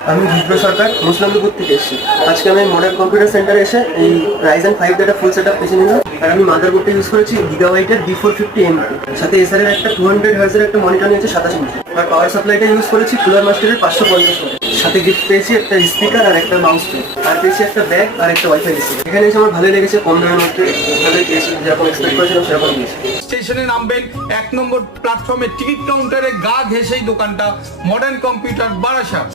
আমি বিপ্র সরকার মুসলামপুর থেকে এসেছি। আজকে আমি মডেল কম্পিউটার সেন্টারে এসে এই Ryzen 5 ডেটা ফুল সেটআপ বেছে নিলাম। আর আমি মাদারবোর্ডটা ইউজ করেছি গিগাবাইটের B450M, সাথে এসআর একটা 200 হার্জের একটা মনিটর নিয়েছে 27 ইঞ্চি। আর পাওয়ার সাপ্লাইটা ইউজ করেছি কুলার মাস্টারের 550 ওয়াট। সাথে গিফট পেয়েছি একটা স্পিকার আর একটা মাউস প্যাড, আর পেয়েছি একটা ব্যাগ আর একটা ওয়াইফাই রিসিভার। এখানে এসে আমার ভালোই লেগেছে, কম দামের মধ্যে ভালোই পেয়েছি, যেরকম এক্সপেক্ট করেছিলাম সেরকম পেয়েছি। স্টেশনে নামবেন, 1 নম্বর প্ল্যাটফর্মে টিকিট কাউন্টারে গা ঘেঁষেই দোকানটা, মডার্ন কম্পিউটার বারাসাত।